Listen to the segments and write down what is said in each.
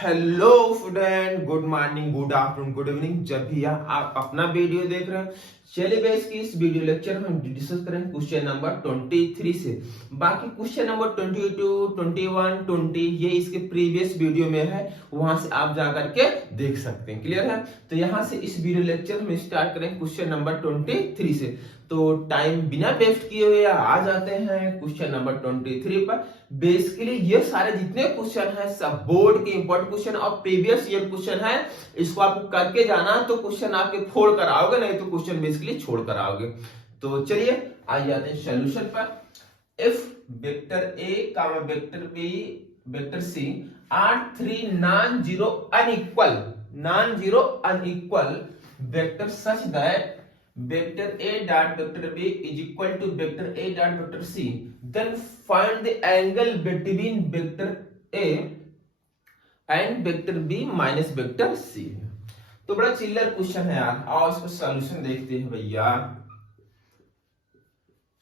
Hello student, good morning, good afternoon, good evening. जब भी आप अपना वीडियो देख रहे हैं, चलिए बेस की इस वीडियो लेक्चर में हम डिस्कस करें क्वेश्चन नंबर 23 से। बाकी क्वेश्चन नंबर 22, 21, 20 ये इसके प्रीवियस वीडियो में है, वहां से आप जाकर के देख सकते हैं। क्लियर है? तो यहाँ से इस वीडियो लेक्चर में स्टार्ट करें क्वेश्चन नंबर 23 से। तो टाइम बिना वेस्ट किए हुए आ जाते हैं क्वेश्चन नंबर 23 पर। बेसिकली ये सारे जितने क्वेश्चन हैं सब बोर्ड के इंपॉर्टेंट क्वेश्चन और प्रीवियस ईयर क्वेश्चन है। इसको आपको करके जाना तो क्वेश्चन आपके फोड़ कर आओगे, नहीं तो क्वेश्चन बेसिकली छोड़ कर आओगे। तो चलिए आ जाते हैं सॉल्यूशन पर। If vector a comma vector b vector c are three non zero unequal vector such that vector a dot vector b is equal to vector a dot vector c, then find the angle between vector a and vector b minus vector c। तो बड़ा चिल्लर question है यार, आओ इसका solution देखते हैं भैया।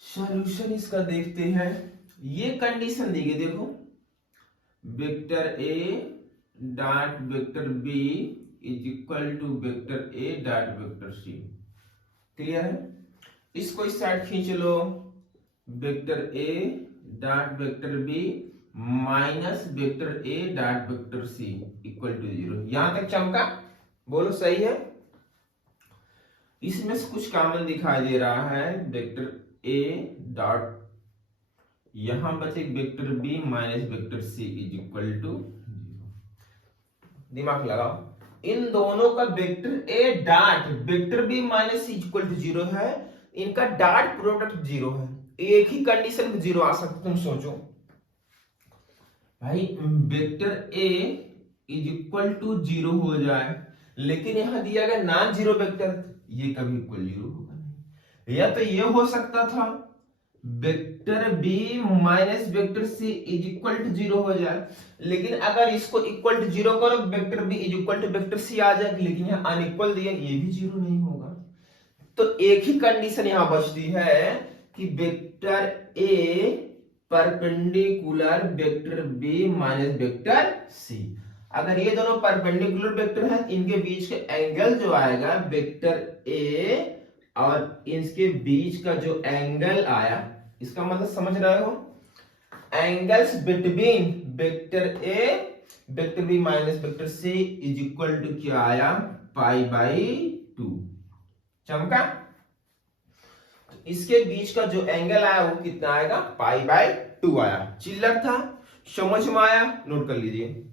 सॉल्यूशन इसका देखते हैं। ये कंडीशन दी गई, देखो vector a dot vector b is equal to vector a dot vector c। Clear है? इसको इस साइड खींच लो, vector A dot vector B minus vector A dot vector C equal to 0। यहां तक चमका? बोलो सही है? इसमें से कुछ कॉमन दिखाई दे रहा है, वेक्टर ए डॉट यहां बचे vector B minus vector c is equal to 0। दिमाग लगाओ, इन दोनों का vector A dot vector B minus equal to 0 है, इनका डॉट प्रोडक्ट 0 है। एक ही कंडीशन में 0 आ सकता। तुम सोचो भाई, vector a is equal to 0 हो जाए, लेकिन यहां दिया गया नॉन जीरो वेक्टर, ये कभी इक्वल 0 होगा नहीं। या तो ये हो सकता था vector B minus vector c is equal to 0 हो जाए, लेकिन अगर इसको इक्वल टू 0 करो vector B is equal to vector C आ जाए, लेकिन यहाँ अनइक्वल दिया, ये भी 0 नहीं होगा। तो एक ही कंडीशन यहां बचती है कि vector a perpendicular vector B minus vector c. अगर ये दोनों परपेंडिकुलर वेक्टर हैं, इनके बीच के एंगल जो आएगा वेक्टर ए और इसके बीच का जो एंगल आया, इसका मतलब समझ रहे हो, angles between vector a vector B minus vector c is equal to क्या आया, पाई बाई 2। चमका? तो इसके बीच का जो एंगल आया वो कितना आएगा, पाई बाई 2 आया। चिल्लर था, समझ में आया? नोट कर लीजिए।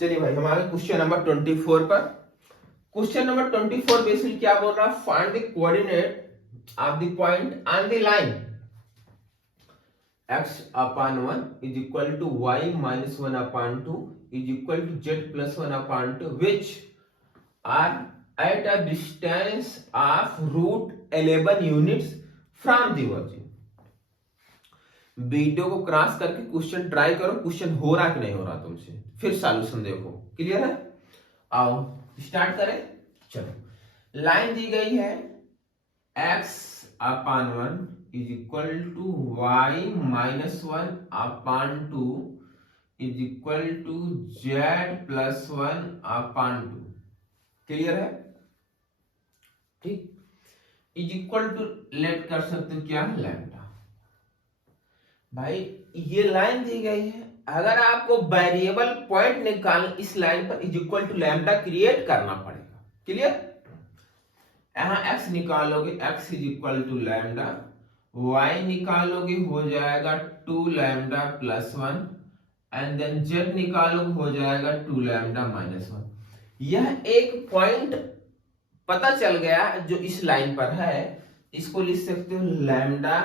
चलिए भाई, हमारे क्वेश्चन नंबर 24 पर। क्वेश्चन नंबर 24 बेसिकली क्या बोल रहा है, find the coordinate of the point on the line x upon 1 is equal to y minus 1 upon 2 is equal to z plus 1 upon 2 which are at a distance of root 11 units from the origin। Video को cross करके question try करो, question हो रहा कि नहीं हो रहा तुमसे, फिर सॉल्यूशन देखो। क्लियर है? आओ स्टार्ट करें। चलो, लाइन दी गई है x upon 1 is equal to y minus 1 upon 2 is equal to z plus 1 upon 2। Clear है? ठीक, इज इक्वल टू लेट कर सकते हो क्या, लैम्डा। भाई ये लाइन दी गई है, अगर आपको वेरिएबल पॉइंट निकालना, इस लाइन पर is equal to lambda create करना पड़ेगा। क्लियर? यहां x निकालोगे, x is equal to lambda, y निकालोगे हो जाएगा 2 lambda plus 1 and then z निकालोगे हो जाएगा 2 लैम्डा माइनस 1। यह एक पॉइंट पता चल गया जो इस लाइन पर है, इसको लिख सकते हो लैम्डा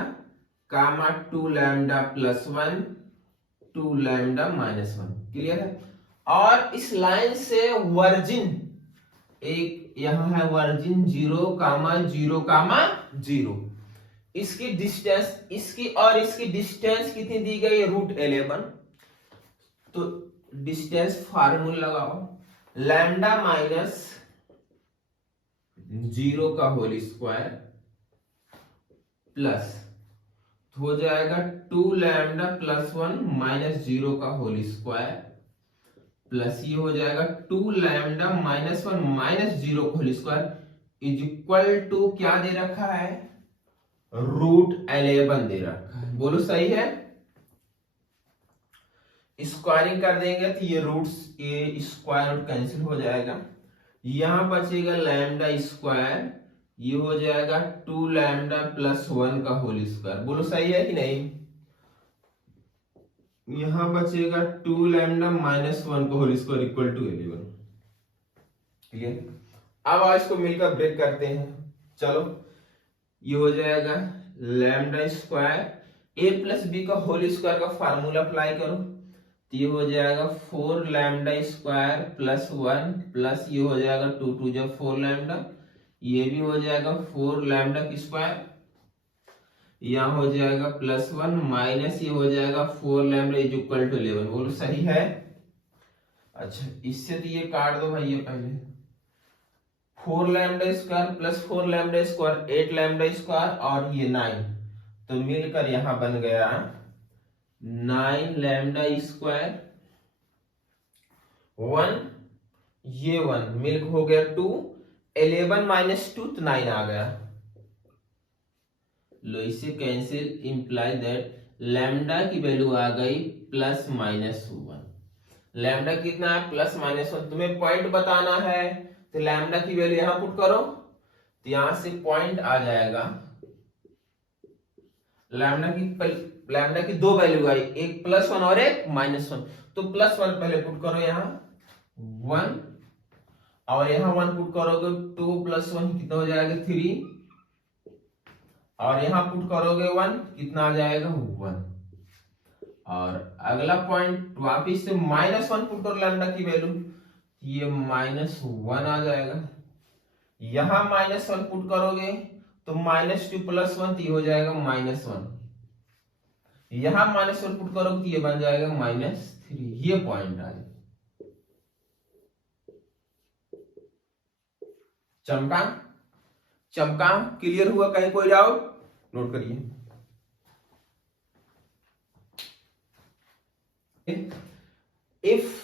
कामा 2 lambda plus 1 2 lambda minus 1। Clear है? और इस लाइन से वर्जिन एक यहां है, वर्जिन 0 कामा 0 कामा 0। इसकी डिस्टेंस, इसकी और इसकी डिस्टेंस कितनी दी गई है, रूट 11। तो डिस्टेंस फार्मूला लगाओ, लैम्डा माइनस 0 का होल स्क्वायर प्लस हो जाएगा 2 लैम्डा प्लस 1 माइनस 0 का होल स्क्वायर प्लस ये हो जाएगा 2 lambda minus 1 minus 0 whole square is equal to क्या दे रखा है, √11 दे रखा है। बोलो सही है। स्क्वायरिंग कर देंगे तो ये रूट्स ये स्क्वायर रूट कैंसिल हो जाएगा, यहां बचेगा लैम्डा स्क्वायर, ये हो जाएगा 2 लैम्डा प्लस 1 का होल स्क्वायर। बोलो सही है कि नहीं। यहां बचेगा 2 लैम्डा माइनस 1 का whole square equal to 11। Clear. अब आज इसको मिलकर ब्रेक करते हैं। चलो ये हो जाएगा लैम्डा स्क्वायर ए प्लस बी का होल स्क्वायर का फार्मूला अप्लाई करो तो ये हो जाएगा 4 लैम्डा स्क्वायर प्लस 1 प्लस ये हो जाएगा 2 2 जब 4 लैम्डा, ये भी हो जाएगा 4 लैम्डा की स्क्वायर, यहाँ हो जाएगा प्लस 1 माइनस ये हो जाएगा 4 लैम्डा इज इक्वल टू 11। बोलो सही है। अच्छा इससे तो ये काट दो भाई, ये पहले 4 lambda square plus 4 lambda square 8 lambda square और ये 9, तो मिलकर यहां बन गया 9 लैम्डा स्क्वायर 1, ये 1 मिलकर हो गया 2, 11 माइनस 2 तो 9 आ गया। लो इसे कैंसिल, इंप्लाई दैट लैम्डा की वैल्यू आ गई प्लस माइनस 1। लैम्डा कितना है, प्लस माइनस 1। तुम्हें पॉइंट बताना है तो लैम्डा की वैल्यू यहां पुट करो तो यहां से पॉइंट आ जाएगा। लैम्डा की दो वैल्यू आई, एक प्लस 1 और एक माइनस 1, तो प्लस 1 पहले पुट करो यहां 1 और यहां 1 पुट करोगे 2 प्लस 1 कितना हो जाएगा 3 और यहां पुट करोगे 1 कितना आ जाएगा 1 और अगला पॉइंट वापिस से माइनस 1 पुट करो लैम्डा की वैल्यू, ये माइनस 1 आ जाएगा। यहां माइनस 1 पुट करोगे तो माइनस 2 प्लस 1 तो ये हो जाएगा माइनस 1, यहां माइनस 1 पुट करोगे तो ये बन जाएगा माइनस 3। ये पॉइंट आ जाएगा। चमका चमका क्लियर हुआ, कहीं कोई डाउट नोट करिए। If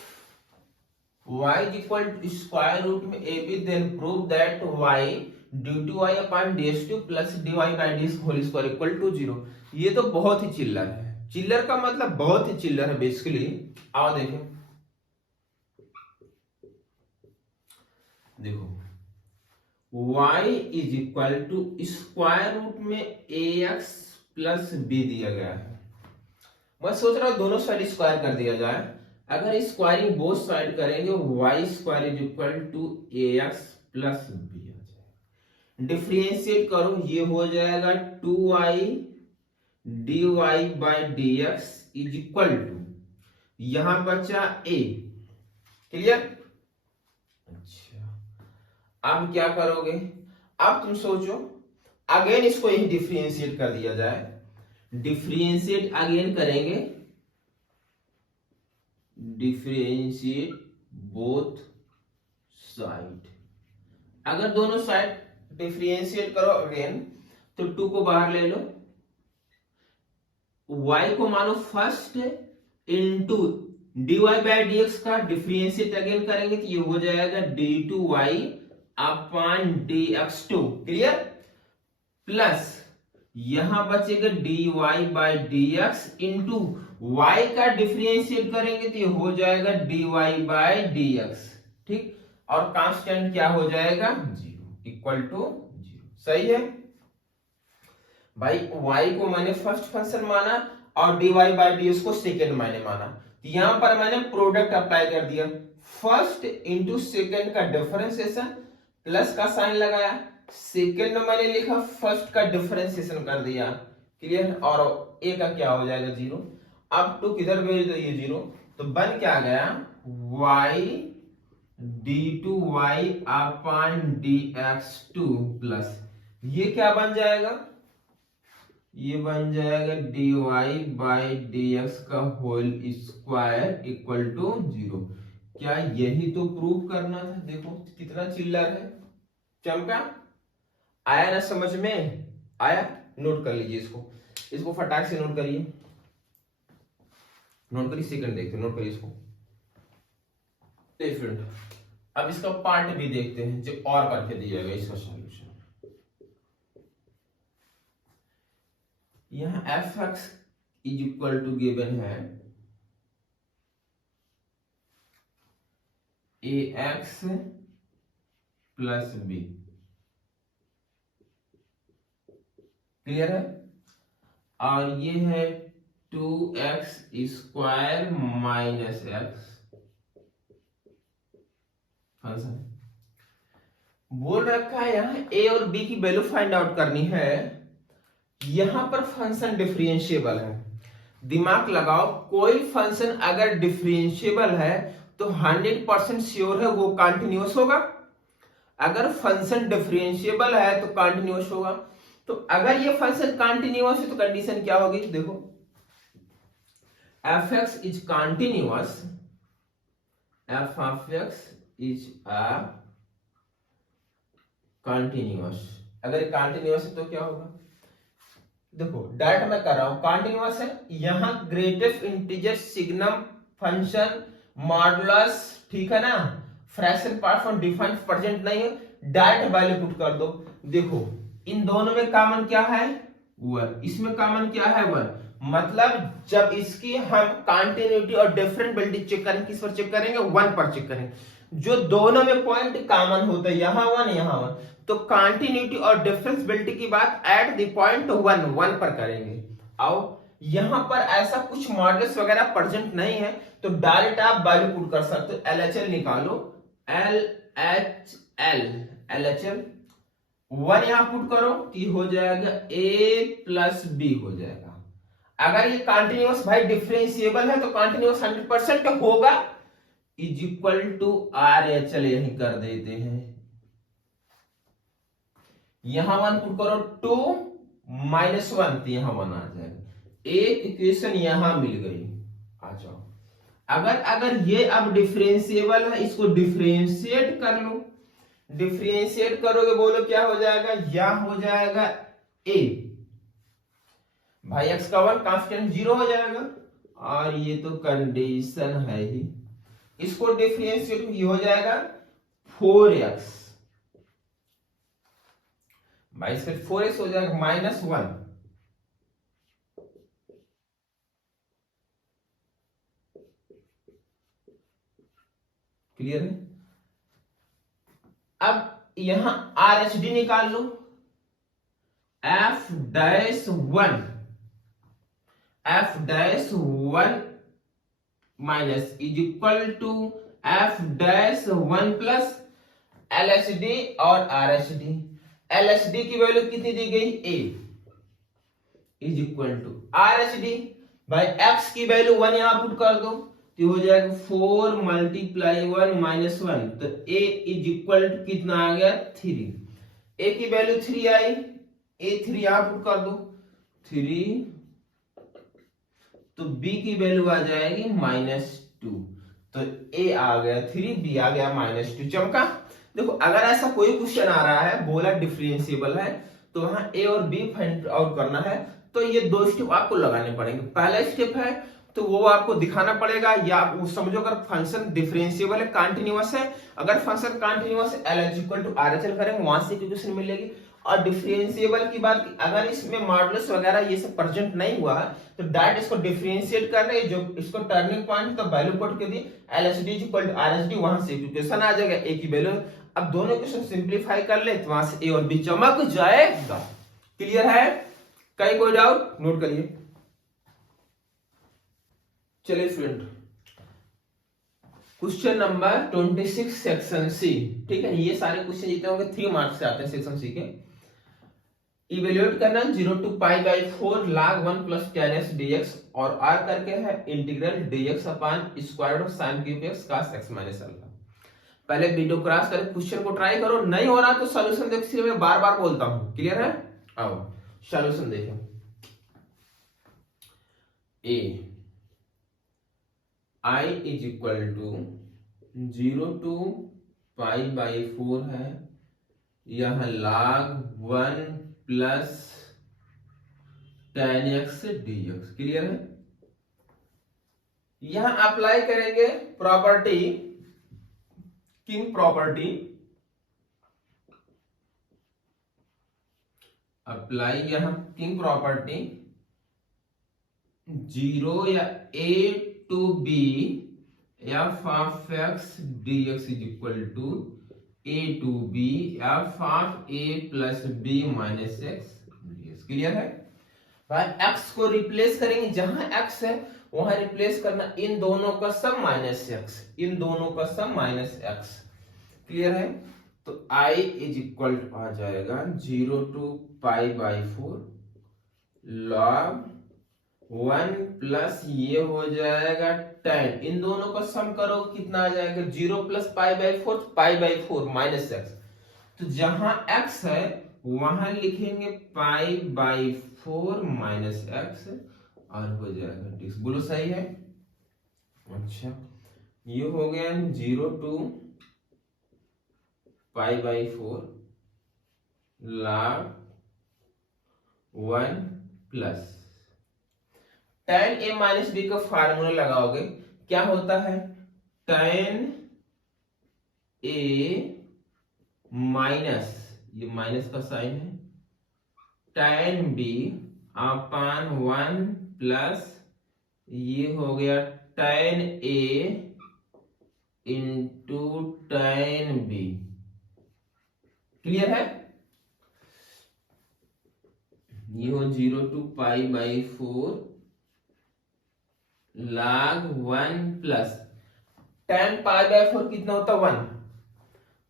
y is equal to square root में ab, then prove that y due to y upon ds2 plus dy by ds whole square equal to 0। ये तो बहुत ही चिल्लर है, चिल्लर का मतलब बहुत ही चिल्लर है बेसिकली। आओ देखो देखो y is equal to square root में ax प्लस b दिया गया है। मैं सोच रहा हूं दोनों साइड स्क्वायर कर दिया जाए। अगर स्क्वायरिंग बोथ साइड करेंगे y square is equal to ax plus b आ जाएगा। डिफरेंशिएट करो, ये हो जाएगा 2y dy by dx is equal to, यहां बचा a। क्लियर। अब क्या करोगे, अब तुम सोचो अगेन इसको यही डिफरेंशिएट कर दिया जाए। डिफरेंशिएट अगेन करेंगे, डिफरेंशिएट बोथ साइड। अगर दोनों साइड डिफरेंशिएट करो अगेन तो 2 को बाहर ले लो, y को मानो first into dy by dx का डिफरेंशिएट अगेन करेंगे तो ये हो जाएगा d2y upon dx2। Clear. Plus यहां बचेगा dy by dx into y का डिफरेंशिएट करेंगे तो ये हो जाएगा dy बाई dx। ठीक, और कांस्टेंट क्या हो जाएगा 0 इक्वल टू 0। सही है भाई। y को मैंने फर्स्ट फंक्शन माना और dy बाई dx को सेकेंड मैंने माना, तो यहां पर मैंने प्रोडक्ट अप्लाई कर दिया। फर्स्ट इंटू सेकेंड का डिफरेंशिएशन, प्लस का साइन लगाया, सेकेंड में मैंने लिखा फर्स्ट का डिफरेंशिएशन कर दिया। क्लियर। और ए का क्या हो जाएगा 0। अब 2 किधर भेज दो, ये 0, तो बन क्या गया y d2y upon dx2 plus ये क्या बन जाएगा, ये बन जाएगा dy बाई dx का होल स्क्वायर इक्वल टू 0। क्या यही तो प्रूव करना था। देखो कितना चिल्लर है। चमका आया ना समझ में आया। नोट कर लीजिए इसको फटाक से नोट करिए, नोट करिए। सेकंड देखते नोट करिए इसको। डिफरेंट। अब इसका पार्ट भी देखते हैं जो और करके दिया गया इसका सॉल्यूशन। यहां f x is equal to given है a x plus b, clear है। और ये है 2x square minus x function. बोल रखा है यहां a और b की वैल्यू फाइंड आउट करनी है। यहां पर फंक्शन डिफरेंशिएबल है। दिमाग लगाओ, कोई फंक्शन अगर डिफरेंशिएबल है तो 100% श्योर है वो कंटिन्यूअस होगा। अगर फंक्शन डिफरेंशिएबल है तो कंटिन्यूअस होगा। तो अगर ये फंक्शन कंटिन्यूअस है तो कंडीशन क्या होगी, देखो F x is continuous, F of x is a continuous. अगर कंटिन्यूअस है तो क्या होगा, देखो डायरेक्ट मैं कर रहा हूं, कंटिन्यूअस है, यहां greatest integer signum function modulus, ठीक है ना, fraction part from defined present नहीं है, डायरेक्ट वैल्यू पुट कर दो। देखो इन दोनों में कॉमन क्या है, 1, इसमें कॉमन क्या है 1, मतलब जब इसकी हम कंटिन्यूटी और डिफरेंशिएबिलिटी चेक करेंगे, किस पर चेक करेंगे, 1 पर चेक करेंगे। जो दोनों में पॉइंट कॉमन होता है, यहां 1 यहां 1, तो कंटिन्यूटी और डिफरेंशिएबिलिटी की बात एट द पॉइंट 1 पर करेंगे। आओ यहां पर ऐसा कुछ मॉडल्स वगैरह प्रेजेंट नहीं है तो डायरेक्ट आप वैल्यू पुट कर सकते हो। एलएचएल निकालो, एलएचएल 1 यहां पुट करो कि हो जाएगा a प्लस बी हो जाएगा। अगर ये कंटिन्यूअस भाई डिफरेंशिएबल है तो कंटिन्यूअस 100% होगा, is equal to R H L यही कर देते हैं। यहां 1 पुट करो 2 माइनस 1 तो यहां 1 आ जाएगा। एक इक्वेशन यहां मिल गई। आ जाओ, अगर ये अब डिफरेंशिएबल है इसको डिफरेंशिएट कर लो। डिफरेंशिएट करोगे बोलो क्या हो जाएगा, या हो जाएगा a भाई x का 1 कांस्टेंट 0 हो जाएगा। और ये तो कंडीशन है ही, इसको डिफरेंशिएट ये हो जाएगा 4x भाई, फिर 4x हो जाएगा माइनस 1। क्लियर है। अब यहां आर एच डी निकाल लो, f-1 minus is equal to f-1 plus LHD और आरएचडी। एलएचडी की वैल्यू कितनी दी गई, a is equal to RHD भाई x की वैल्यू 1 यहां पुट कर दो तो हो जाएगा 4 मल्टीप्लाई 1 माइनस 1, तो a इज इक्वल टू कितना आ गया 3। a की वैल्यू 3 आई, a3 यहां पुट कर दो 3, तो b की वैल्यू आ जाएगी -2, तो a आ गया 3, b आ गया -2। चमका। देखो अगर ऐसा कोई क्वेश्चन आ रहा है बोला डिफरेंशिएबल है तो वहां a और b फाइंड आउट करना है, तो ये 2 स्टेप आपको लगाने पड़ेंगे। पहला स्टेप है तो वो आपको दिखाना पड़ेगा, या आप समझो अगर फंक्शन डिफरेंशिएबल है कंटिन्यूअस है, अगर फंक्शन कंटिन्यूअस है L is equal to RHL करेंगे, वहां से इक्वेशन मिलेगी। और डिफरेंशिएबल की बात अगर इसमें मॉडुलस वगैरह ये सब प्रेजेंट नहीं हुआ है तो डायरेक्ट इसको डिफरेंशिएट कर रहे, जो इसको टर्निंग पॉइंट तो वैल्यू पुट कर दी LHD is equal to RHD, वहां से इक्वेशन आ जाएगा a की वैल्यू। अब दोनों इक्वेशन सिंपलीफाई कर ले तो वहां से a और b चमक जाएगा। क्लियर है, कहीं कोई डाउट नोट करिए। चलिए student, question number 26 section C, ठीक है। ये सारे क्वेश्चन जितने होंगे 3 मार्क्स से आते हैं सेक्शन सी के। इवेल्युएट करना 0 to pi by 4 log 1 plus tan x dx, और r करके है integral dx upon square root sin cube x cos x minus alpha. पहले वीडियो क्रॉस करके क्वेश्चन को ट्राई करो, नहीं हो रहा तो सॉल्यूशन देख, इसलिए मैं बार बार बोलता हूं। क्लियर है, आओ सॉल्यूशन देखो। a i is equal to 0 to pi by 4 है, यह log 1 plus tan x dx। Clear है। यहां अप्लाई करेंगे प्रॉपर्टी किंग प्रॉपर्टी अप्लाई, यहां किंग प्रॉपर्टी 0 या a to b f of x dx is equal to a to b f of a plus b minus x dx। Clear है भाई? x को replace करेंगे, जहां x है वहां replace करना इन दोनों का सम माइनस एक्स, इन दोनों का सम माइनस एक्स। क्लियर है? तो i इज इक्वल टू आ जाएगा 0 to pi by 4 log 1 plus ये हो जाएगा 10, इन दोनों का सम करो कितना आ जाएगा 0 plus pi by 4 minus x. तो जहां x है वहां लिखेंगे पाई बाई 4 माइनस एक्स और हो जाएगा डिक्स। बोलो सही है? अच्छा, ये हो गया 0 to pi by 4 log 1 plus tan a minus b का फार्मूला लगाओगे, क्या होता है tan a माइनस, ये माइनस का साइन है, tan b अपान 1 प्लस ये हो गया tan a into tan b। Clear है? ये हो 0 to pi by 4 log 1 plus tan pi by 4 कितना होता है 1,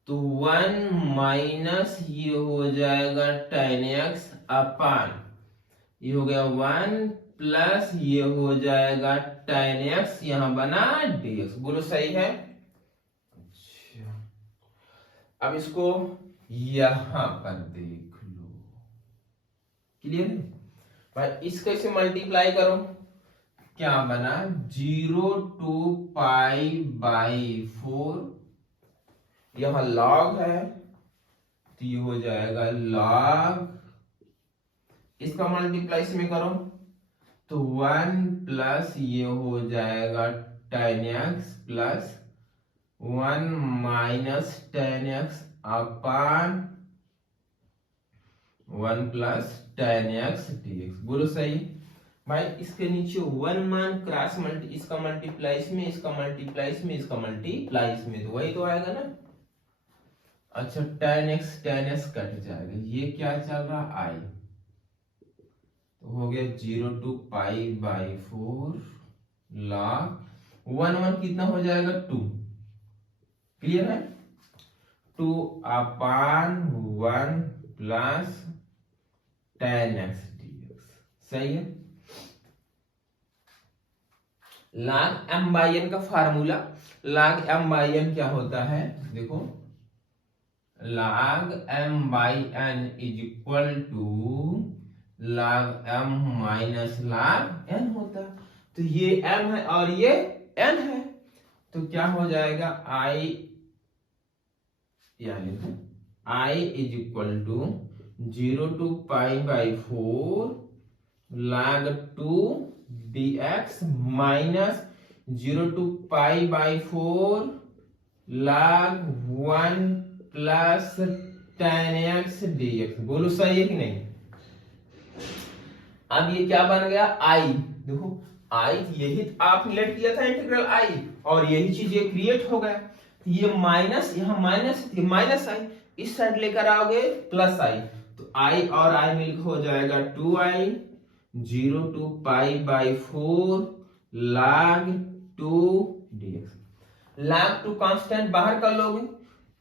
तो 1 माइनस ये हो जाएगा tan x अपान ये हो गया 1 प्लस ये हो जाएगा tan x, यहां बना dx। बोलो सही है? अच्छा, अब इसको यहां पर देख लो। क्लियर है भाई? इसको इसे मल्टीप्लाई करो, क्या बना 0 टू पाई बाई 4, यहां log है तो ये हो जाएगा log, इसका मल्टीप्लाई इसमें करो तो 1 प्लस ये हो जाएगा tan x plus 1 minus tan x upon 1 plus tan x dx। बोलो सही भाई? इसके नीचे 1 मान क्रॉस मल्टी, इसका मल्टीप्लाई इसमें, इसका मल्टीप्लाई इसमें, इसका मल्टीप्लाई इसमें, तो वही तो आएगा ना। अच्छा, tan x कट जाएगा, ये क्या चल रहा i, तो हो गया 0 टू पाई बाई 4 log 1 कितना हो जाएगा 2। क्लियर है? 2 upon 1 plus tan x dx। सही है? log m बाई n का formula, log m by n क्या होता है देखो, log m by n is equal to log m minus log n होता है। तो ये m है और ये n है, तो क्या हो जाएगा i, यानी i is equal to 0 to pi by 4 log 2 dx minus 0 to pi by 4 log 1 plus tan x dx। बोलो सही है कि नहीं? अब ये क्या बन गया i, देखो i यही आपने लेट किया था इंटीग्रल i, और यही चीज ये क्रिएट हो गया। ये माइनस, यहाँ माइनस, ये माइनस i, इस साइड लेकर आओगे प्लस i, तो i और i मिलकर हो जाएगा 2i 0 to pi by 4 log 2 dx। log 2 constant बाहर कर लोगे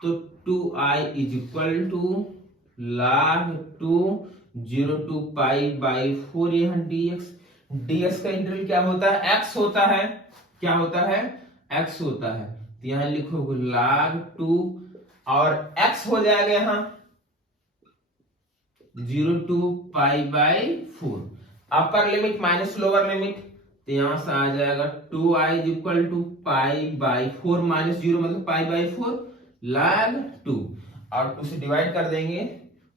तो 2i is equal to log 2 0 to pi by 4 यहाँ dx। dx का इंटीग्रल क्या होता है? x होता है। क्या होता है? x होता है। तो यहाँ लिखोगे log 2 और x हो जाएगा यहाँ 0 to pi by 4, upper limit minus lower limit, तो यहां से आ जाएगा 2i is equal to pi by 4 minus 0 मतलब पाई बाई 4 log 2, और 2 से डिवाइड कर देंगे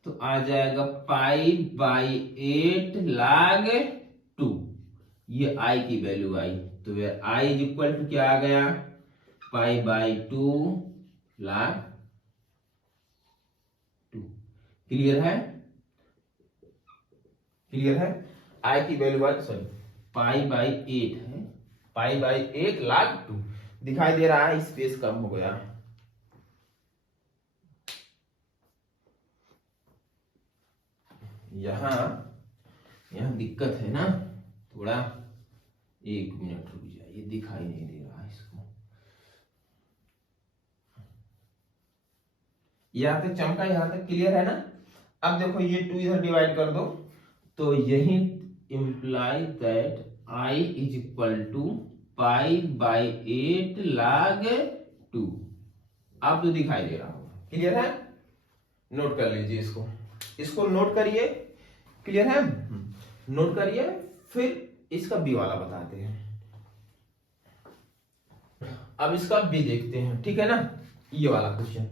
तो आ जाएगा पाई बाई 8 log 2। ये i की वैल्यू आई, तो i इज इक्वल टू क्या आ गया पाई बाई 2 log 2। क्लियर है? क्लियर है? आई की वैल्यू पाई बाई 8 है, पाई बाई 8 log 2। दिखाई दे रहा है, स्पेस कम हो गया। यहां दिक्कत है ना थोड़ा, 1 मिनट रुक जाइए, दिखाई नहीं दे रहा है इसको। यहां तक चमका, यहां तक क्लियर है ना? अब देखो ये 2 इधर डिवाइड कर दो, तो यही imply that I is equal to pi by 8 log 2। अब तो दिखाई दे रहा होगा, क्लियर है? नोट कर लीजिए इसको, इसको नोट करिए। क्लियर है? नोट करिए, फिर इसका बी वाला बताते हैं। अब इसका बी देखते हैं, ठीक है ना? ये वाला question,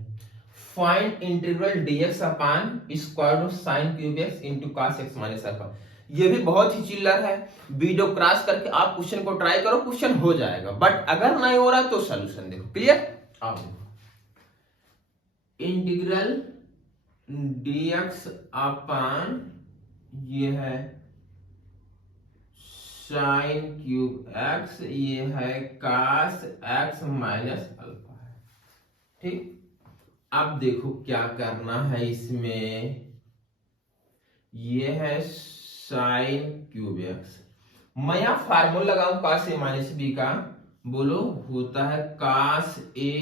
find integral dx upon square root sin cube x into cos x minus alpha. ये भी बहुत ही चिल्लर है, वीडियो क्रॉस करके आप क्वेश्चन को ट्राई करो, क्वेश्चन हो जाएगा। बट अगर नहीं हो रहा तो सॉल्यूशन देखो। क्लियर? आप देखो, इंटीग्रल dx अपॉन ये है sin क्यूब x, ये है cos x माइनस अल्फा है, ठीक। अब देखो क्या करना है इसमें, ये है sin क्यूब x, मैं यहां फार्मूला लगाऊं cos a माइनस b का, बोलो होता है cos a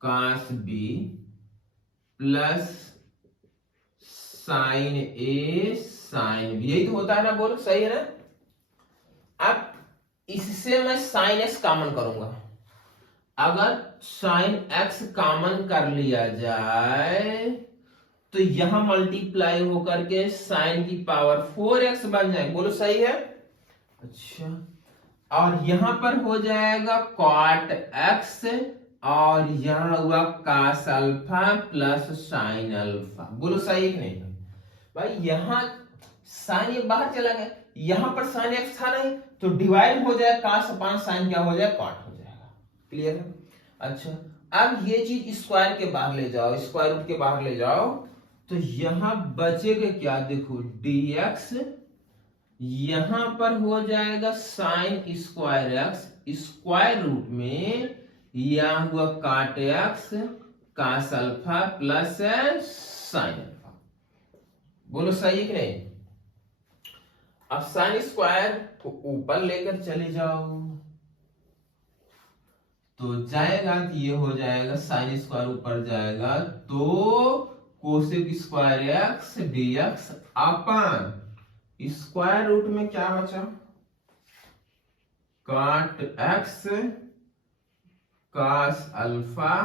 cos b plus sin a sin b, यही तो होता है ना, बोलो सही है ना? अब इससे मैं sin x कॉमन करूंगा, अगर sin x कॉमन कर लिया जाए तो यहां मल्टीप्लाई होकर के sin की पावर 4x बन जाए, बोलो सही है? अच्छा, और यहां पर हो जाएगा cot x, और यहां हुआ cos alpha plus sin alpha, बोलो सही कि नहीं? भाई यहां sin ये बाहर चला गया, यहां पर sin x था नहीं, तो डिवाइड हो जाए cos अपॉन sin, क्या हो जाए? cot हो जाएगा। क्लियर है? अच्छा, अब ये चीज स्क्वायर के बाहर ले जाओ, स्क्वायर रूट के बाहर ले जाओ, तो यहां बचेगा क्या? देखो dx, यहां पर हो जाएगा sin square x, square root में यहां हुआ cot x cos alpha plus sin alpha, बोलो सही है कि नहीं? अब साइन स्क्वायर को ऊपर लेकर चले जाओ, तो जाएगा कि ये हो जाएगा साइन स्क्वायर ऊपर जाएगा तो कोसेक स्क्वायर एक्स dx अपन स्क्वायर रूट में क्या बचा? cot x cos alpha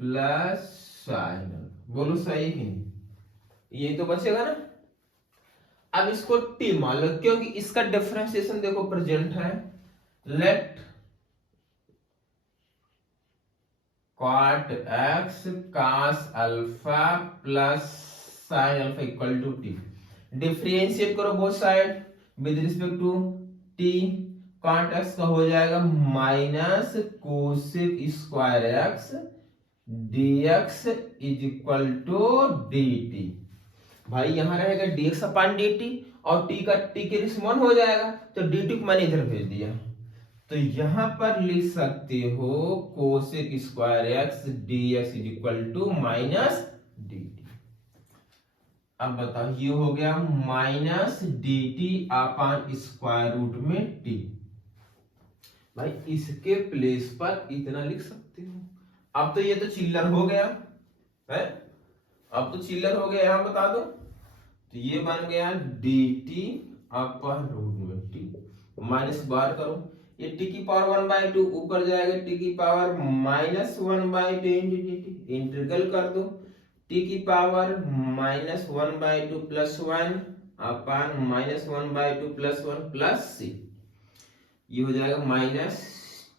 plus sign, बोलो सही ही, ये तो बचेगा ना। अब इसको t मान लो, क्योंकि इसका डिफरेंशिएशन देखो प्रेजेंट है, let cot x cos alpha plus sin alpha equal to t, differentiate करो both side with respect to t, cot x का हो जाएगा minus cosec square x dx is equal to dt। भाई यहां रहेगा dx upon dt, और t का t के रिस्पॉन्ड हो जाएगा, तो dt को मैंने इधर भेज दिया, तो यहां पर लिख सकते हो cosec square x dx is equal to minus dt। अब बताओ, ये हो गया minus dt upon square root में t। भाई इसके प्लेस पर इतना लिख सकते हो। अब तो ये तो चिल्लर हो गया है, अब तो चिल्लर हो गया, यहां बता दो, तो ये बन गया dt अपर रूट में t, माइनस बार करो, ये t की पावर 1/2 ऊपर जाएगा, t की power minus 1/2 into dt, integral कर दो, t की power minus 1/2 plus 1 upon minus 1/2 plus 1 plus c, ये हो जाएगा माइनस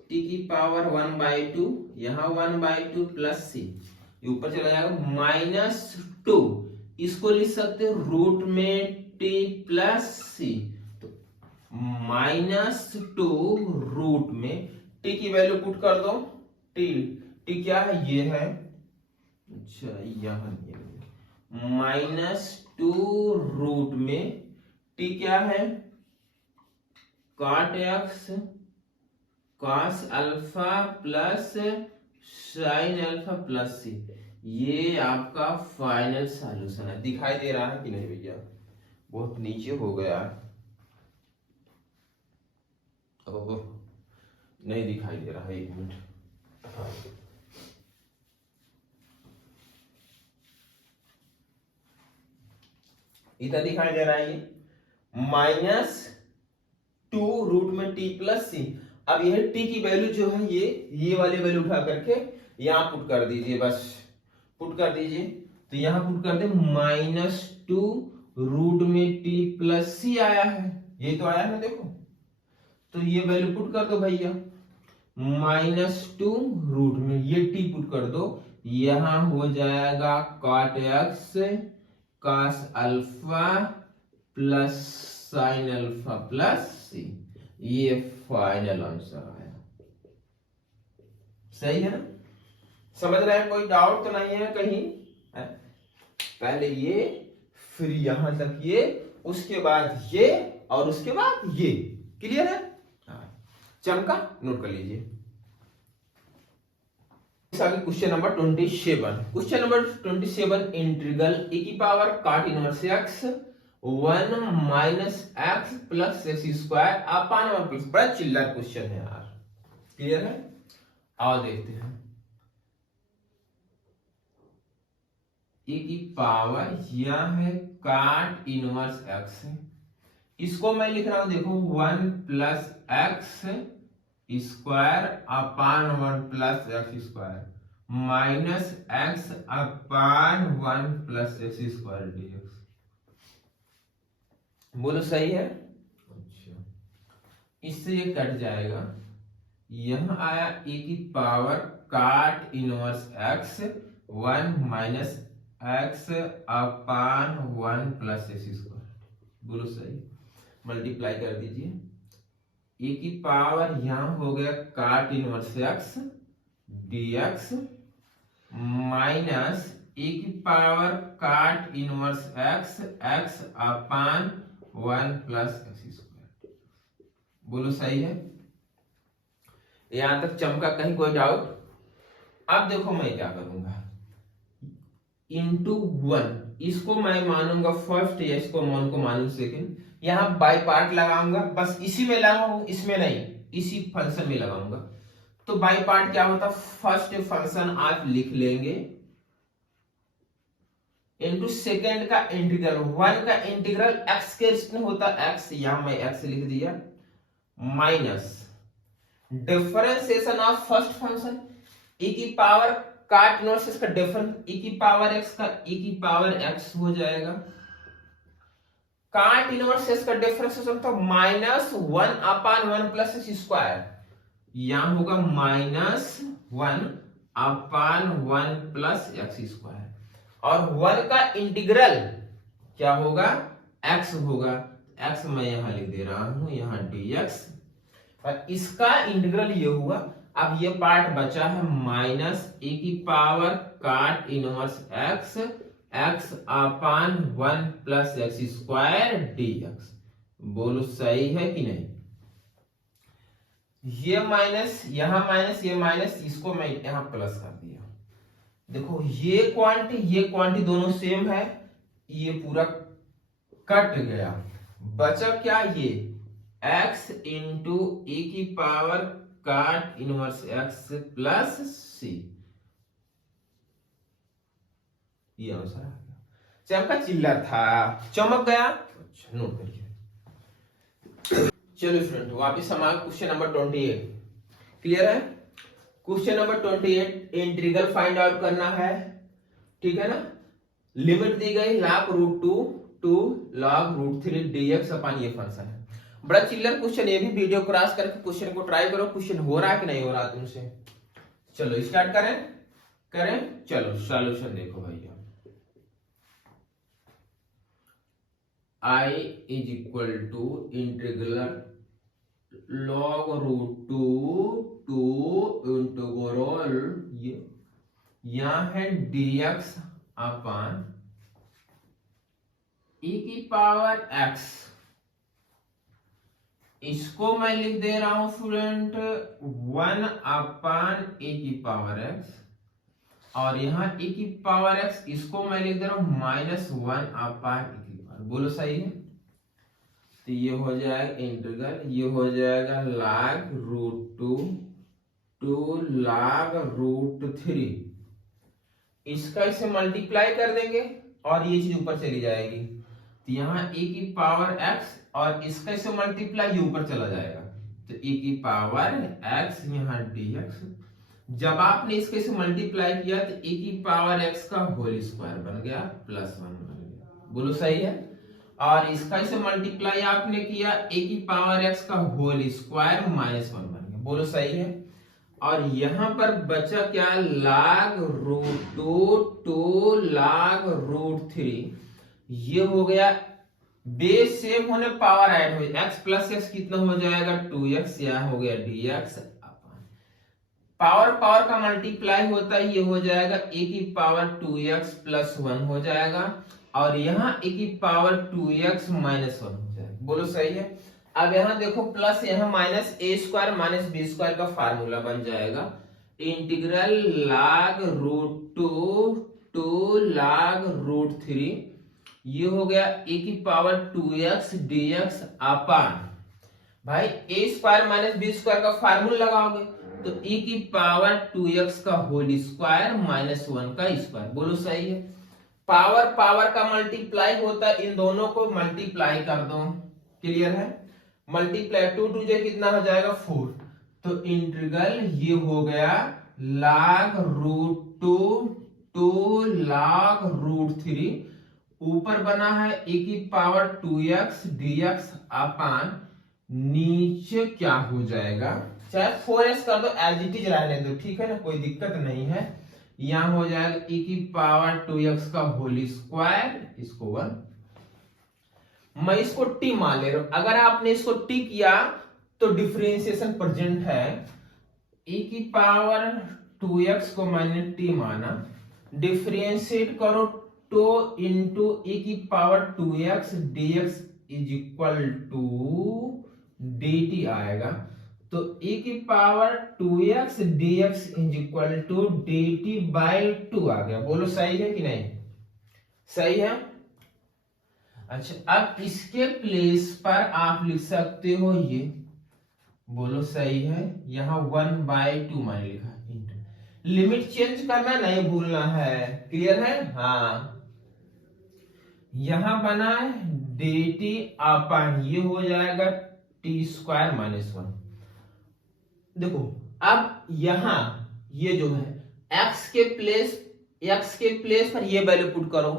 t की पावर 1/2, यहाँ 1/2 प्लस c, ये ऊपर चला जाएगा माइनस 2, इसको लिख सकते हो रूट में t प्लस c, तो माइनस 2 रूट में टी की वैल्यू पुट कर दो। टी टी क्या है, ये है, अच्छा यहाँ -2 रूट में टी क्या है, cot x cos alpha plus sine alpha plus C. ये आपका फाइनल सॉल्यूशन है। दिखाई दे रहा है कि नहीं भैया? बहुत नीचे हो गया, ओह नहीं दिखाई दे रहा है, 1 मिनट। इतना दिखाई दे रहा है, ये -2 रूट में टी प्लस सी। अब यह टी की वैल्यू जो है, ये वाली वैल्यू उठा करके यहां पुट कर दीजिए, बस पुट कर दीजिए। तो यहां पुट कर दे, -2 रूट में टी प्लस सी आया है, ये तो आया ना, देखो। तो ये वैल्यू पुट कर दो भैया, -2 रूट में ये टी पुट कर दो, यहां हो जाएगा cot x cos alpha plus sine alpha plus C. ये फाइनल आंसर आया। सही है ना? समझ रहे हैं? कोई डाउट तो नहीं है कहीं है? पहले ये, फिर यहां तक ये, उसके बाद ये, और उसके बाद ये। क्लियर है? चमका नोट कर लीजिए। Question number 27। Question number 27, integral e की power cot inverse x 1 minus x plus x square upon 1 plus. बड़ा चिल्लर क्वेश्चन है यार। क्लियर है? आओ देखते हैं। e की पावर यह है cot इनवर्स x है, इसको मैं लिख रहा हूं, देखो 1 plus x square upon 1 plus x square minus X upon 1 plus x square DX. बोलो सही है? अच्छा, इससे ये कट जाएगा, यहां आया e की power cot inverse x 1 minus X upon 1 plus x square. बोलो सही? मल्टीप्लाई कर दीजिए, e की पावर यहां हो गया cot inverse x dx minus e की power cot inverse x x upon 1 plus x square. बोलो सही है? यहां तक चमका? कहीं कोई डाउट? अब देखो मैं क्या करूंगा, इंटू 1 इसको मैं मानूंगा फर्स्ट, या इसको मानूं सेकंड। यहां बाई पार्ट लगाऊंगा, बस इसी में लगाऊंगा, इसमें नहीं, इसी फंक्शन में लगाऊंगा। तो बाई पार्ट क्या होता, फर्स्ट फंक्शन आप लिख लेंगे इनटू सेकंड का इंटीग्रल, 1 का इंटीग्रल x के रिस्पेक्ट में होता x, यहां मैं x लिख दिया, minus differentiation of first function e की पावर cot इनवर्स का डिफरेंस, e की पावर x का e की पावर x हो जाएगा, cot इनवर्स का डिफरेंशिएशन तो -1 अपान 1 प्लस एक्स स्क्वायर, यहां होगा -1 अपान 1 प्लस एक्स स्क्वायर, और 1 का इंटीग्रल क्या होगा, x होगा, x मैं यहां लिख दे रहा हूं, यहां dx, और इसका इंटीग्रल ये हुआ। अब ये पार्ट बचा है माइनस e की power cot inverse x x upon 1 plus x square dx। बोलो सही है कि नहीं? ये माइनस, यहां माइनस, ये माइनस, इसको मैं यहां प्लस कर दिया। देखो ये क्वांटिटी दोनों सेम है, ये पूरा कट गया, बचा क्या, ये x इंटू e की power cot inverse x plus c। ये आंसर आ गया। चमका चिल्लर था, चमक गया। अच्छा नोट करिए। चलो स्टूडेंट वापिस हमारा क्वेश्चन नंबर 28। क्लियर है? Question number 28, integral find out करना है, ठीक है ना। लिमिट दी गई log√2 टू log√3 dx अपन ये फंक्शन है। बड़ा चिल्लर क्वेश्चन, ये भी वीडियो क्रॉस करके क्वेश्चन को ट्राई करो, क्वेश्चन हो रहा है कि नहीं हो रहा तुमसे। चलो स्टार्ट करें। चलो सॉल्यूशन देखो भैया, I is equal to integral log root two integral ये यहाँ है dx अपान e की पावर x, इसको मैं लिख दे रहा हूं स्टूडेंट 1 अपान e की पावर x, और यहाँ e की पावर x इसको मैं लिख दे रहा हूं -1 अपान e की पावर। बोलो सही है? तो ये हो जाएगा इंटीग्रल, ये हो जाएगा log root two log root 3, इसका इसे मल्टीप्लाई कर देंगे और ये चीज ऊपर चली जाएगी, तो यहाँ e की पावर x और इसका इसे मल्टीप्लाई ये ऊपर चला जाएगा, तो e की पावर x यहाँ dx। जब आपने इसके से मल्टीप्लाई किया तो e की पावर x का होल स्क्वायर बन गया +1 बन गया। बोलो सही है? और इसका इसे मल्टीप्लाई आपने किया a की पावर x का होल स्क्वायर -1 बन गया। बोलो सही है? और यहां पर बचा क्या? log root two log root 3, ये हो गया बेस सेम होने पावर ऐड हो, x प्लस x कितना हो जाएगा 2x, यह हो गया dx। पावर पावर का मल्टीप्लाई होता है, ये हो जाएगा a की पावर 2x प्लस 1 हो जाएगा, और यहाँ a की पावर 2x माइनस 1 हो जाएगा। बोलो सही है? अब यहाँ देखो प्लस यहाँ minus a square minus b square का फार्मूला बन जाएगा, integral log root two log root 3, ये हो गया a की पावर 2x dx अपान, भाई a square minus b square का फार्मूला लगाओगे तो e की पावर 2x का होल स्क्वायर -1 का स्क्वायर। बोलो सही है? पावर पावर का मल्टीप्लाई होता है, इन दोनों को मल्टीप्लाई कर दो। क्लियर है? मल्टीप्लाई 2 2 जो कितना हो जाएगा 4, तो इंटीग्रल ये हो गया log root two log root 3, ऊपर बना है e की पावर 2x dx अपान, नीचे क्या हो जाएगा, चाहे 4s कर दो, एज इट इज रहने दो, ठीक है ना, कोई दिक्कत नहीं है। यहां हो जाएगा e की पावर 2x का होल स्क्वायर, इसको 1, मैं इसको t मान ले रहा हूं। अगर आपने इसको t किया तो डिफरेंशिएशन प्रेजेंट है, e की पावर 2x को मैंने t माना, डिफरेंशिएट करो तो इंटू e की power 2x dx is equal to dt आएगा, तो e की power 2x dx is equal to dt by 2 आ गया। बोलो सही है कि नहीं? सही है? अच्छा, अब इसके प्लेस पर आप लिख सकते हो ये, बोलो सही है, यहाँ 1/2 मैंने लिखा, लिमिट चेंज करना नहीं भूलना है। क्लियर है? हाँ, यहां बना है dt अपान, ये हो जाएगा t स्क्वायर -1। देखो अब यहां ये जो है x के प्लेस पर ये वैल्यू पुट करो।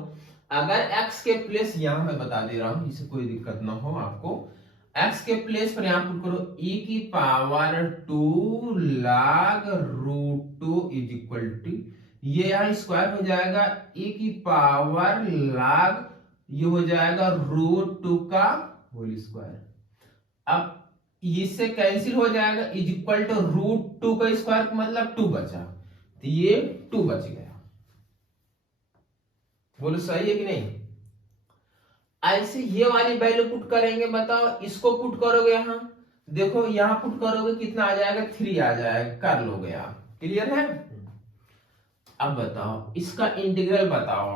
अगर x के प्लेस, यहां मैं बता दे रहा हूं, इसे कोई दिक्कत ना हो आपको, x के प्लेस पर यहां पुट करो e की power 2 log root 2 is equal to, ये यहां स्क्वायर हो जाएगा e की पावर log, ये हो जाएगा रूट 2 का होल स्क्वायर। अब इससे कैंसिल हो जाएगा, इज इक्वल टू रूट 2 का स्क्वायर मतलब 2 बचा, तो ये 2 बच गया। बोलो सही है कि नहीं? ऐसे ये वाली वैल्यू पुट करेंगे, बताओ इसको पुट करोगे यहां, देखो यहां पुट करोगे कितना आ जाएगा 3 आ जाएगा, कर लोगे आप। क्लियर है? अब बताओ इसका इंटीग्रल बताओ,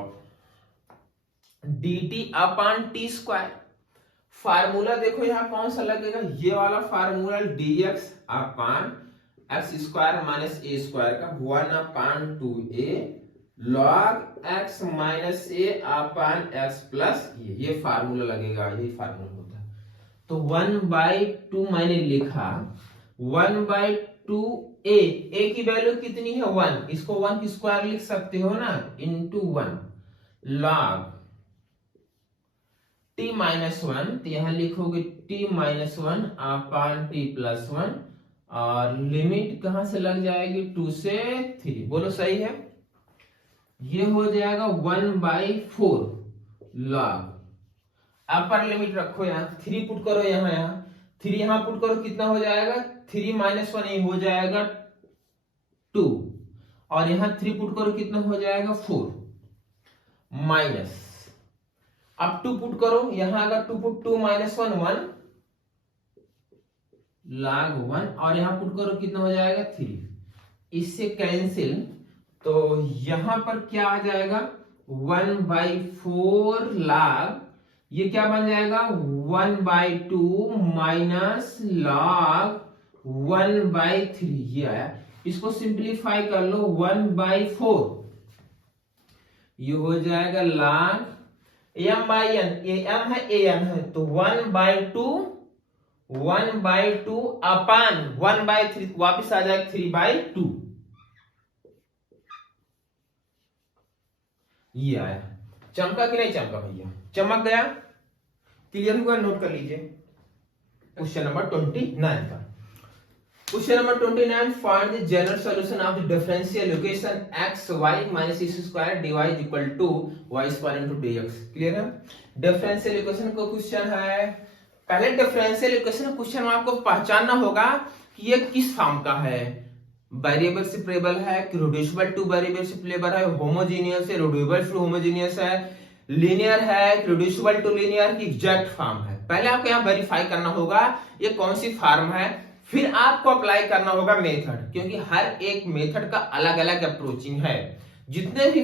dt अपान टी स्क्वायर, फार्मूला देखो यहां कौन सा लगेगा, ये वाला फार्मूला dx अपान एक्स स्क्वायर माइनस ए स्क्वायर का 1/2a log x माइनस ए अपान एक्स प्लस ये फार्मूला लगेगा, यही फार्मूला होता है। तो 1/2 मैंने लिखा, 1/2a, a की वैल्यू कितनी है 1, इसको 1 की स्क्वायर लिख सकते हो ना, इंटू 1 log t -1, तो यहां लिखोगे t -1 अपान t +1, और लिमिट कहां से लग जाएगी 2 से 3। बोलो सही है? ये हो जाएगा 1/4 log, अपर लिमिट रखो, यहां 3 पुट करो, यहां 3 यहां पुट करो, कितना हो जाएगा 3 माइनस 1 ये हो जाएगा 2, और यहां 3 पुट करो, कितना हो जाएगा 4 माइनस, अब 2 पुट करो, यहां अगर 2 पुट 2 माइनस 1 1 log 1, और यहां पुट करो, कितना हो जाएगा 3, इससे कैंसिल, तो यहां पर क्या आ जाएगा 1/4 log, ये क्या बन जाएगा 1/2 माइनस log 1/3, ये आया। इसको सिंप्लीफाई कर लो, 1/4 ये हो जाएगा log m by n, ये m है a n है, तो 1/2 अपान 1/3, वापिस आ जाएगा 3/2, ये आया। चमका कि नहीं चमका भैया? चमक गया? क्लियर हुआ? नोट कर लीजिए क्वेश्चन नंबर 29 का। Question number 29, find the general solution of the differential equation xy minus x square dy is equal to y square into dx। Clear है? डिफरेंशियल इक्वेशन का क्वेश्चन है। पहले डिफरेंशियल इक्वेशन क्वेश्चन में आपको पहचानना होगा कि ये किस फॉर्म का है, वेरिएबल सेपरेबल है कि रिड्यूसिबल टू वेरिएबल सेपरेबल है, होमोजेनियस है, रिड्यूसिबल टू होमोजेनियस है, लीनियर है, रिड्यूसिबल टू लीनियर की एग्जैक्ट फॉर्म है। पहले आपको यहाँ वेरीफाई करना होगा ये कौन सी फॉर्म है, फिर आपको अप्लाई करना होगा मेथड, क्योंकि हर एक मेथड का अलग अलग अप्रोचिंग है। जितने भी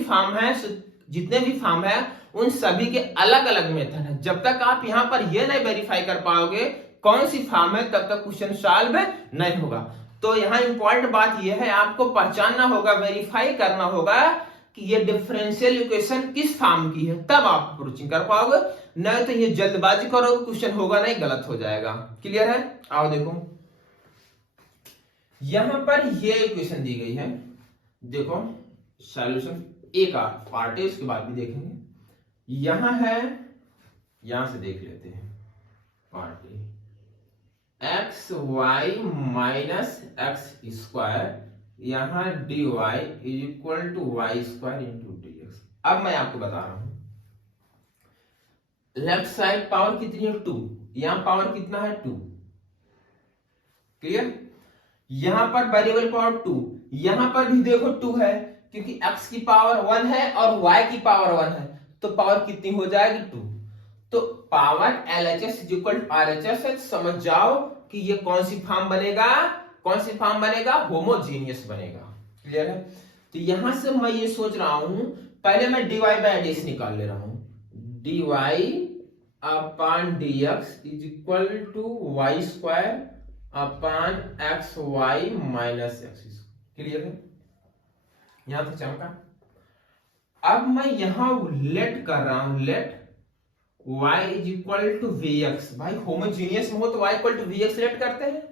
फॉर्म है उन सभी के अलग अलग मेथड है। जब तक आप यहाँ पर ये नहीं वेरीफाई कर पाओगे कौन सी फॉर्म है, तब तक क्वेश्चन सॉल्व नहीं होगा। तो यहाँ इंपॉर्टेंट बात यह है, आपको पहचानना होगा, वेरीफाई करना होगा कि ये डिफरेंशियल इक्वेशन किस फॉर्म की है, तब आप अप्रोचिंग कर पाओगे। नहीं तो ये जल्दबाजी करोगे, क्वेश्चन होगा नहीं, गलत हो जाएगा। क्लियर है? आओ देखो, यहां पर ये इक्वेशन दी गई है, देखो सॉल्यूशन ए का पार्ट है, उसके बाद भी देखेंगे। यहां है, यहां से देख लेते हैं part a, x y minus x square, यहां dy is equal to y square into d x. अब मैं आपको बता रहा हूं, लेफ्ट साइड पावर कितनी है 2, यहां पावर कितना है 2। क्लियर? यहां पर वेरिएबल पावर 2, यहां पर भी देखो 2 है, क्योंकि x की पावर 1 है और y की पावर 1 है, तो पावर कितनी हो जाएगी 2। तो power LHS is equal to RHS है। समझ जाओ कि ये कौन सी फॉर्म बनेगा, कौन सी फॉर्म बनेगा, होमोजीनियस बनेगा। क्लियर है? तो यहां से मैं ये सोच रहा हूं, पहले मैं dy बाय dx निकाल ले रहा हूं, dy upon dx is equal to y square upon x y minus x. Clear है? यहां तक चमका। अब मैं यहां लेट कर रहा हूं, let y is equal to vx। भाई होमोजीनियस में हो तो y equal to vx let करते हैं।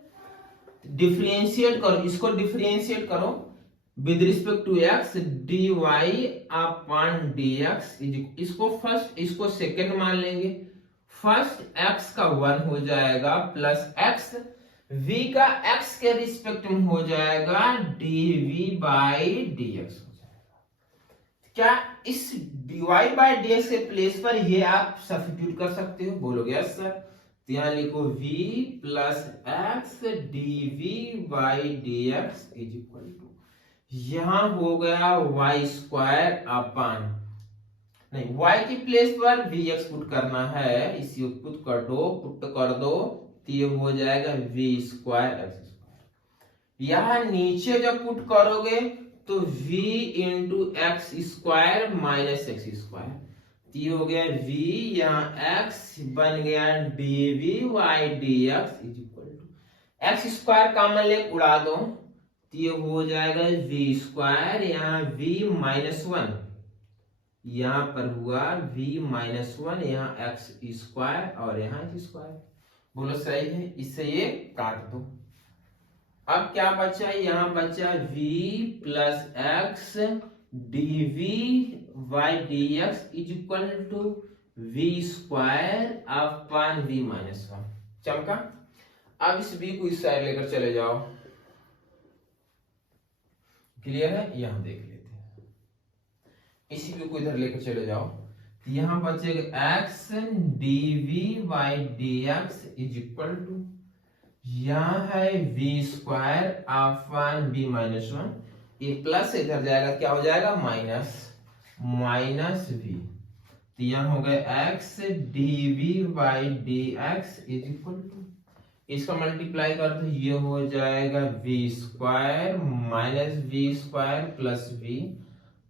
डिफरेंशिएट करो, इसको डिफरेंशिएट करो with respect to x, dy upon dx is, इसको फर्स्ट इसको सेकंड मान लेंगे। फर्स्ट x का 1 हो जाएगा प्लस x, v का x के रिस्पेक्ट में हो जाएगा dv बाई dx हो जाएगा। क्या इस dy बाई dx के प्लेस पर ये आप सब्स्टिट्यूट कर सकते हो? बोलोगे यस सर। तो यहां लिखो v plus x dv by dx is equal to, यहां हो गया y स्क्वायर अपान, नहीं y की प्लेस पर vx पुट करना है, इसी पुट कर दो, तो ये हो जाएगा v स्क्वायर एक्स स्क्वायर। यहां नीचे जब पुट करोगे तो v into x square minus x square, तो ये हो गया v, यहाँ x बन गया dv by dx is equal to, x square common ले उड़ा दो, तो ये हो जाएगा v स्क्वायर, यहाँ v माइनस 1, यहां पर हुआ v माइनस 1, यहाँ एक्स स्क्वायर और यहाँ एक्स स्क्वायर। बोलो सही है? इससे ये काट दो। अब क्या बचा? यहां बचा v plus x dv by dx is equal to v square upon v minus 1। चमका? अब इस v को इस साइड लेकर चले जाओ। क्लियर है? यहां देख लेते हैं, इसी v को इधर लेकर चले जाओ, यहां बचेगा x dv by dx is equal to यहाँ है v square upon b minus one, ये प्लस इधर जाएगा क्या हो जाएगा माइनस v, तो यहाँ हो गया x dv by dx is equal to, इसका मल्टीप्लाई कर दो, ये हो जाएगा v square minus v square plus v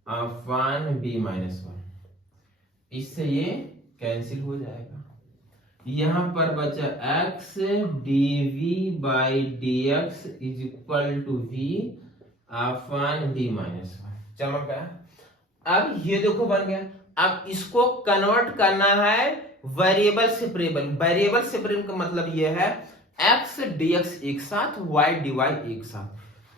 upon b minus one, इससे ये कैंसिल हो जाएगा, यहां पर बचा x dv by dx is equal to v upon b minus one, चमक गया। अब ये देखो बन गया, अब इसको कन्वर्ट करना है वेरिएबल सेपरेबल, वेरिएबल सेपरेबल का मतलब ये है x dx एक साथ, y dy एक साथ,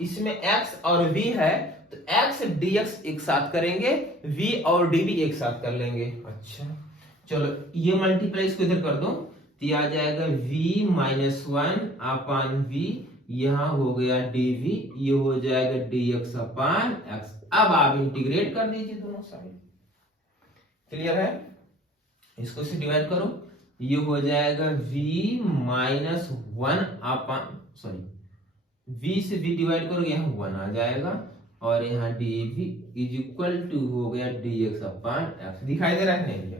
इसमें x और v है तो x dx एक साथ करेंगे, v और dv एक साथ कर लेंगे। अच्छा चलो ये मल्टीप्लाई इसको इधर कर दो, तो ये आ जाएगा v minus one upon v, यहाँ हो गया dv, ये हो जाएगा dx अपॉन x। अब आप इंटीग्रेट कर दीजिए दोनों साइड, क्लियर है, इसको से डिवाइड करो, ये हो जाएगा v minus one upon v से v डिवाइड करो, यहाँ वन आ जाएगा, और यहाँ dv इज इक्वल टू हो गया dx अपॉन x, दिखाई दे रहा है नहीं भैया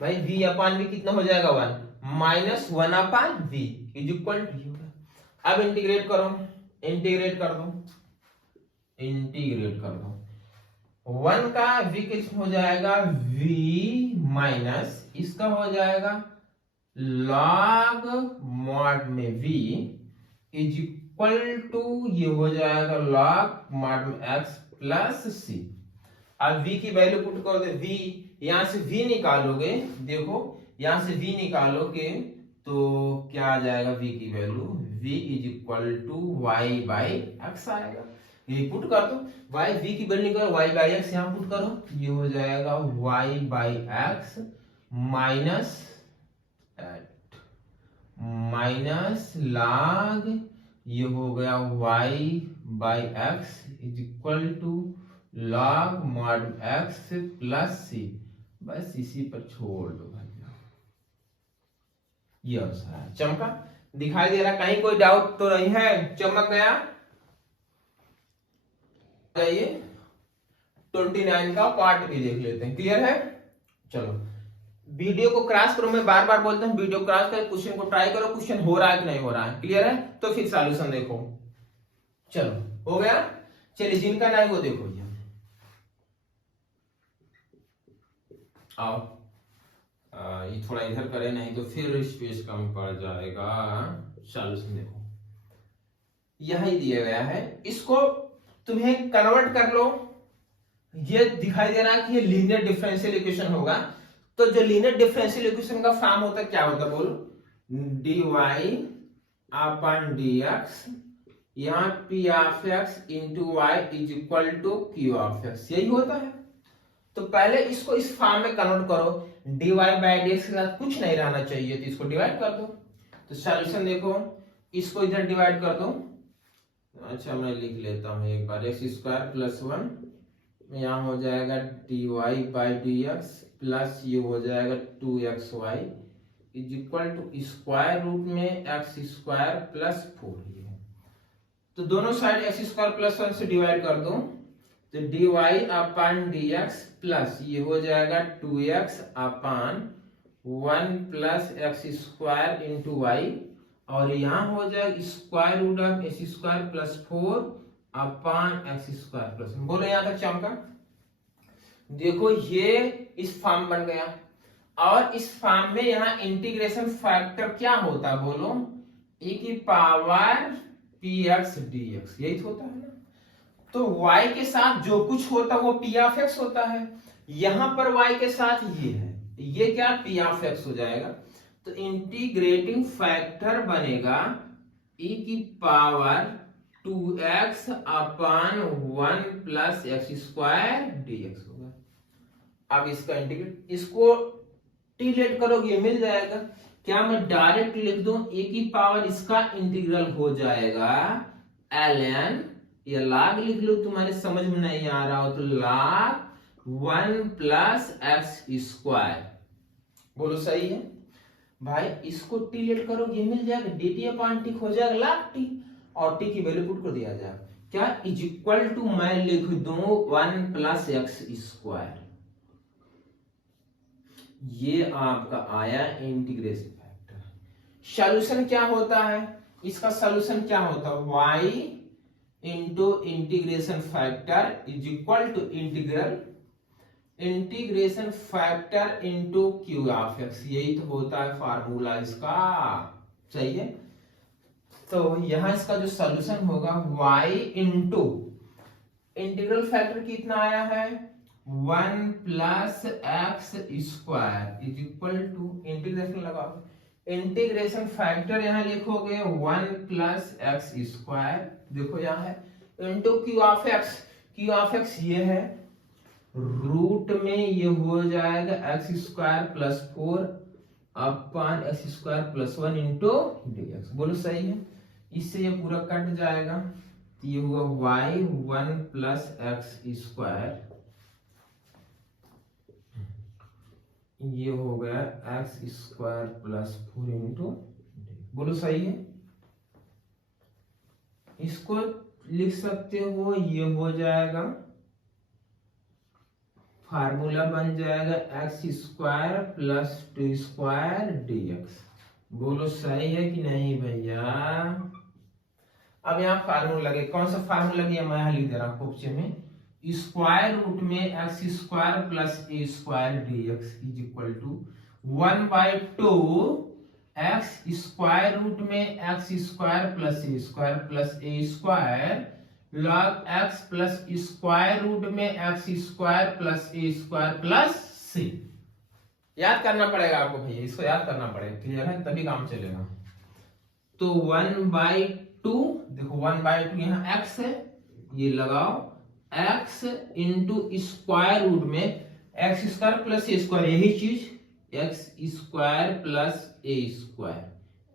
भाई, v अपॉन v कितना हो जाएगा one, minus one upon v is equal to, अब इंटीग्रेट करो, इंटीग्रेट कर दो, वन का v कितना हो जाएगा v माइनस, इसका हो जाएगा लॉग मॉड में v इज इक्वल टू, ये हो जाएगा लॉग मॉड में x प्लस c। अब v की वैल्यू पुट कर दे, v यहां से v निकालोगे, देखो यहां से v निकालोगे तो क्या आ जाएगा, v की value v is equal to y by x आएगा, ये पुट कर दो, y v की वैल्यू निकालो, y बाई x यहाँ पुट करो, ये हो जाएगा y by x minus log, ये हो गया y by x is equal to log mod x plus c, बस इसी पर छोड़ दो भैया, ये आंसर है। चमका, दिखाई दे रहा, कहीं कोई डाउट तो नहीं है, चमक गया। ये 29 का पार्ट भी देख लेते हैं, क्लियर है। चलो वीडियो को क्रॉस करो, मैं बार बार बोलता हूँ वीडियो क्रॉस कर, क्वेश्चन को ट्राई करो, क्वेश्चन हो रहा है कि नहीं हो रहा है, क्लियर है, तो फिर सॉल्यूशन देखो। चलो हो गया, चलिए जिनका नहीं वो देखो, आओ ये थोड़ा इधर करे, नहीं तो फिर स्पेस कम पड़ जाएगा। सॉल्यूशन देखो, यही दिया गया है, इसको तुम्हें कन्वर्ट कर लो, ये दिखाई दे रहा है कि ये लीनियर डिफरेंशियल इक्वेशन होगा, तो जो लीनियर डिफरेंशियल इक्वेशन का फॉर्म होता है क्या होता है बोलो, dy अपॉन dx, यहाँ p of x into y is equal to q of x, यही होता है। तो पहले इसको इस फॉर्म में कन्वर्ट करो, dy बाई dx के साथ कुछ नहीं रहना चाहिए, तो इसको डिवाइड कर दो, तो सॉल्यूशन देखो, इसको इधर डिवाइड कर दो, अच्छा मैं लिख लेता हूं एक बार, एक्स स्क्वायर प्लस वन, यहाँ हो जाएगा dy बाई dx प्लस ये हो जाएगा 2xy is equal to square root में एक्स स्क्वायर प्लस 4, तो दोनों side x square plus one से डिवाइड कर दो, तो dy अपॉन dx प्लस ये हो जाएगा 2x upon 1 plus x square into y, और यहाँ हो जाएगा square root of x square plus 4 upon x square plus, बोलो यहाँ तक चमका। देखो ये इस फॉर्म बन गया, और इस फॉर्म में यहाँ इंटीग्रेशन फैक्टर क्या होता है बोलो, e की पावर px dx, यही होता है ना। तो y के साथ जो कुछ होता है वो p ऑफ x होता है, यहां पर y के साथ ये है, ये क्या p ऑफ x हो जाएगा, तो इंटीग्रेटिंग फैक्टर बनेगा e की power 2x upon 1 plus x square dx होगा। अब इसका इंटीग्रेट, इसको टी लेट करोगे ये मिल जाएगा, क्या मैं डायरेक्ट लिख दूं, e की पावर इसका इंटीग्रल हो जाएगा ln, या log लिख लो, तुम्हारे समझ में नहीं आ रहा हो तो log 1 प्लस एक्स स्क्वायर, बोलो सही है। भाई इसको टी लेट करो, ये मिल जाएगा डी टी अपॉन टी हो जाएगा लाख टी, और टी की वैल्यू पुट कर दिया जाए क्या इज इक्वल टू, मैं लिख दूं 1 प्लस एक्स स्क्वायर, ये आपका आया इंटीग्रेशन फैक्टर। सॉल्यूशन क्या होता है इसका, सॉल्यूशन क्या होता है, y into integration factor is equal to integration factor into q of x, यही तो होता है फार्मूला इसका, सही है। तो यहां इसका जो सॉल्यूशन होगा y इंटू इंटीग्रल फैक्टर कितना आया है 1 plus x square is equal to, integration लगाओ, इंटीग्रेशन फैक्टर यहां लिखोगे 1 प्लस एक्स स्क्वायर, देखो यहां है, इंटू क्यू ऑफ एक्स ये है, रूट में ये हो जाएगा x square plus 4 upon x square plus 1 into dx, बोलो सही है। इससे ये पूरा कट जाएगा, तो ये होगा y 1 प्लस एक्स स्क्वायर, ये हो गया एक्स स्क्वायर प्लस 4 इंटू, बोलो सही है। इसको लिख सकते हो, ये हो जाएगा फार्मूला बन जाएगा x square plus 2 square dx, बोलो सही है कि नहीं भैया। अब यहाँ फार्मूला लगे, कौन सा फार्मूला लगे मैं यहाँ लिख दे रहा हूँ ऑप्शन में, स्क्वायर रूट में x square plus A square dx is equal to 1/2 X square root में x square plus A square log X plus square root में x square plus A square plus C. याद करना पड़ेगा आपको भैया, इसको याद करना पड़ेगा, क्लियर है, तभी काम चलेगा। तो 1/2, देखो 1/2 यहाँ x है, ये लगाओ x इंटू स्क्वायर रूट में x square plus A square, यही चीज X square plus A square,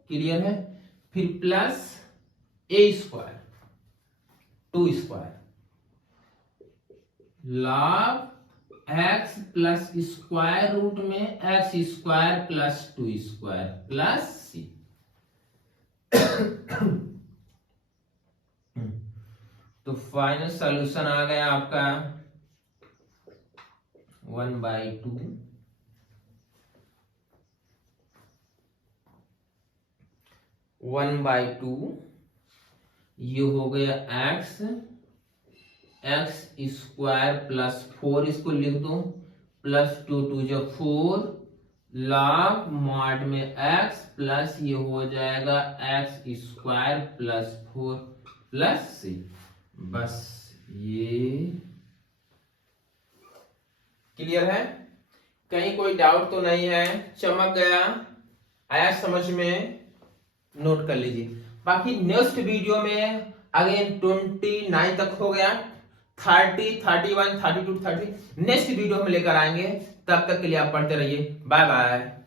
clear है, फिर plus A square 2 square log X plus square root में x square plus 2 square plus C. तो फाइनल सॉल्यूशन आ गया आपका 1/2 ये हो गया एक्स स्क्वायर प्लस 4, इसको लिख दो प्लस 2 जब 4 लॉग मॉड में एक्स प्लस ये हो जाएगा एक्स स्क्वायर प्लस 4 प्लस सी, बस ये क्लियर है। कहीं कोई डाउट तो नहीं है, चमक गया, आया समझ में, नोट कर लीजिए। बाकी नेक्स्ट वीडियो में अगेन 29 तक हो गया, 30, 31, 32, 30 नेक्स्ट वीडियो में लेकर आएंगे, तब तक के लिए आप पढ़ते रहिए, बाय बाय।